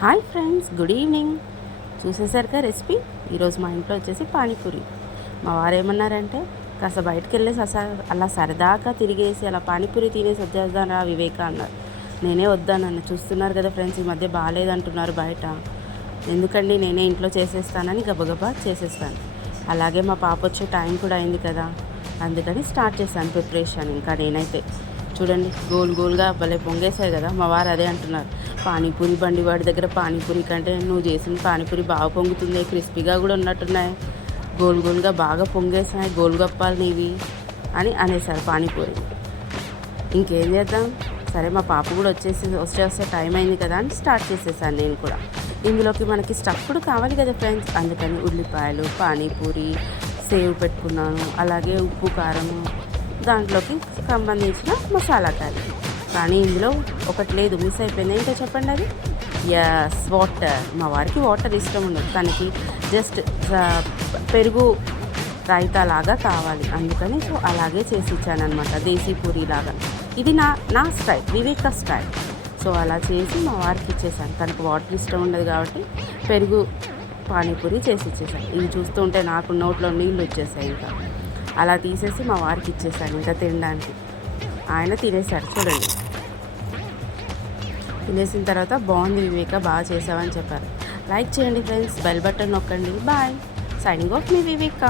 Hi friends, good evening. చూసేసరిగా recipe ఈరోజు మా ఇంట్లో వచ్చేసి పానీపూరి. మా వారు ఏమన్నారంటే, కాస్త బయటకు వెళ్ళేసి అలా సరదాగా తిరిగేసి అలా పానీపూరి తినేసి వచ్చేద్దారా వివేక అన్నారు. నేనే వద్దానన్న. చూస్తున్నారు కదా ఫ్రెండ్స్, ఈ మధ్య బాగాలేదంటున్నారు బయట. ఎందుకండి, నేనే ఇంట్లో చేసేస్తానని గబగబా చేసేస్తాను. అలాగే మా పాప వచ్చే టైం కూడా అయింది కదా, అందుకని స్టార్ట్ చేశాను ప్రిపరేషన్. ఇంకా నేనైతే చూడండి, గోల్ గోల్గా భలే పొంగేశాయి కదా. మా వారు అదే అంటున్నారు, పానీపూరి బండి వాడి దగ్గర పానీపూరి కంటే నువ్వు చేసిన పానీపూరి బాగా పొంగుతుంది, క్రిస్పీగా కూడా ఉన్నట్టున్నాయి, గోల్ గోల్గా బాగా పొంగేసాయి, గోల్గప్పాలు నీవి అని అనేసారు పానీపూరి. ఇంకేం చేద్దాం, సరే మా పాప కూడా వచ్చే టైం అయింది కదా అని స్టార్ట్ చేసేసాను నేను కూడా. ఇందులోకి మనకి స్టఫ్ కూడా కావాలి కదా ఫ్రెండ్స్, అందుకని ఉల్లిపాయలు, పానీపూరి, సేవ్ పెట్టుకున్నాను, అలాగే ఉప్పు కారము, దాంట్లోకి సంబంధించిన మసాలా కర్రీ. కానీ ఇందులో ఒకటి లేదు, మిస్ అయిపోయింది. ఏంటో చెప్పండి అది. Yes, water. మా వారికి వాటర్ ఇష్టం ఉండదు, తనకి జస్ట్ పెరుగు రైతా లాగా కావాలి, అందుకని సో అలాగే చేసి ఇచ్చానమాట, దేశీ పూరి లాగా. ఇది నా స్టైల్, వివేక స్టైల్. సో అలా చేసి మా వారికి ఇచ్చేసాను. తనకు వాటర్ ఇష్టం ఉండదు కాబట్టి పెరుగు పానీపూరి చేసి ఇచ్చేసాను. ఇవి చూస్తూ ఉంటే నాకు నోట్లో నీళ్ళు వచ్చేసాయి. ఇంకా అలా తీసేసి మా వారికి ఇచ్చేసాను ఇంకా తినడానికి. ఆయన తినేశారు చూడండి. తినేసిన తర్వాత బాగుంది వివేక, బాగా చేసావని చెప్పారు. లైక్ చేయండి ఫ్రెండ్స్, బెల్ బటన్ నొక్కండి. బాయ్. సైనింగ్ ఆఫ్ మీ వివేక.